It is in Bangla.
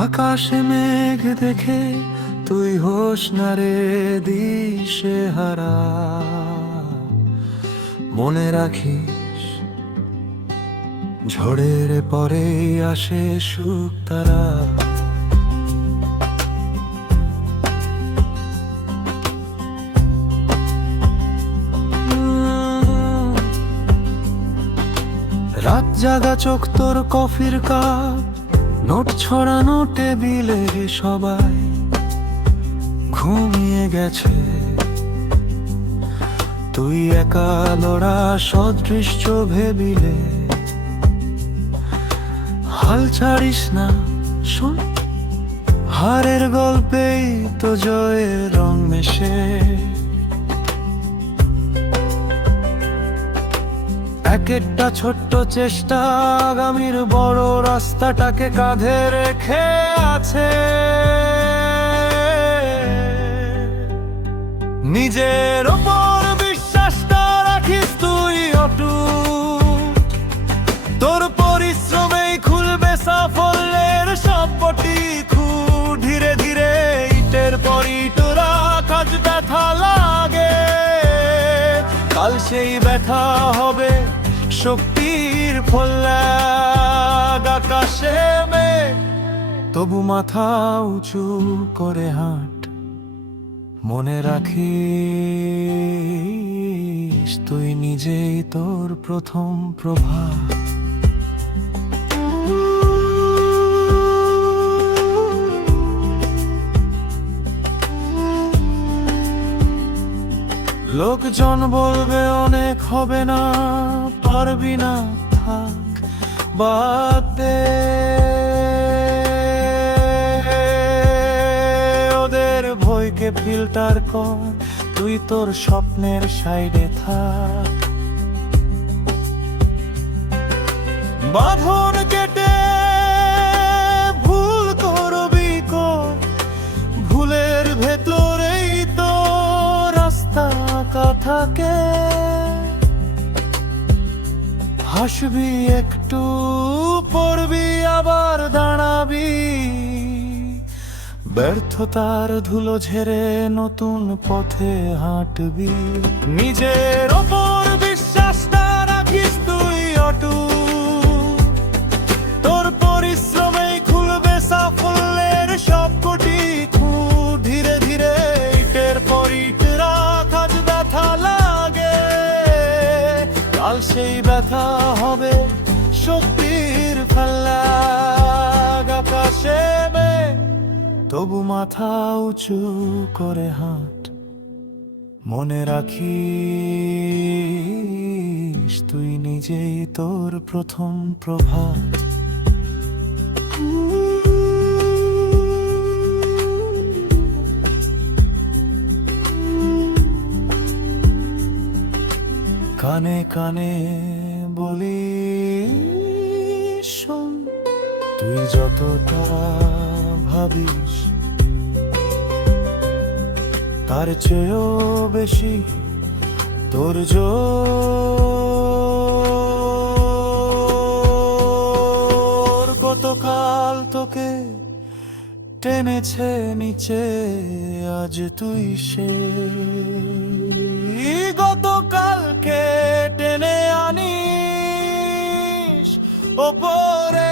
আকাশে মেঘ দেখে তুই হোস না রে দিশে হারা। মনে রাখিস ঝড়ের পরে আসে সুখ তারা। রাত জাগা চোখ তোর কফির কাপ, নোট ছড়ানো টেবিলে সবাই ঘুমিয়ে গেছে। তুই একা লড়া সদৃশ্য ভেবিলে হাল ছাড়িস না, শোন হারের গল্পেই তো জয়ের রং মেশে। এক একটা ছোট্ট চেষ্টা আগামীর বড় রাস্তাটাকে কাঁধে রেখে আছে। নিজের ওপর বিশ্বাসটা রাখিস তুই অটুট, তোর পরিশ্রমেই খুলবে সাফল্যের সবকটি খুঁট। ধীরে ধীরে ইটের পর ইট রাখ, আজ ব্যথা লাগে, কাল সেই ব্যথা হবে শক্তির ফল্লাগ। আকাশে মেঘ তবু মাথা উঁচু করে হাঁট, মনে রাখিস তুই নিজেই তোর প্রথম প্রভাত। লোকজন বলবে অনেক হবে না, পারবি না, থাক বাদ দে। ওদের ভয়কে ফিল্টার কর, তুই তোর স্বপ্নের সাইডে থাক। বাঁধন কেটে ভুল করবি কর, ভুলের ভেতরেই তো রাস্তা আঁকা থাকে। হাসবি একটু, পড়বি আবার দাঁড়াবি, ব্যর্থতার ধুলো ঝেড়ে নতুন পথে হাঁটবি। নিজের ওপর বিশ্বাসটা রাখিস তুই অটুট, তোর পরিশ্রমেই খুলবে সাফল্যের সবকটি খুঁট। ধীরে ধীরে ইটের পর ইট রাখ, আজ ব্যথা লাগে, কাল সেই ব্যথা হবে শক্তির ফল্লাগ। আকাশে মেঘ তবু মাথা উঁচু করে হাঁট, মনে রাখিস তুই নিজেই তোর প্রথম প্রভাত। কানে কানে বলি শোন, তুই যতটা ভাবিস তার চেয়েও বেশি তোর জোর। গতকাল তোকে টেনেছে নিচে, আজ তুই সে গতকালকে টেনে আনিস ওপরে।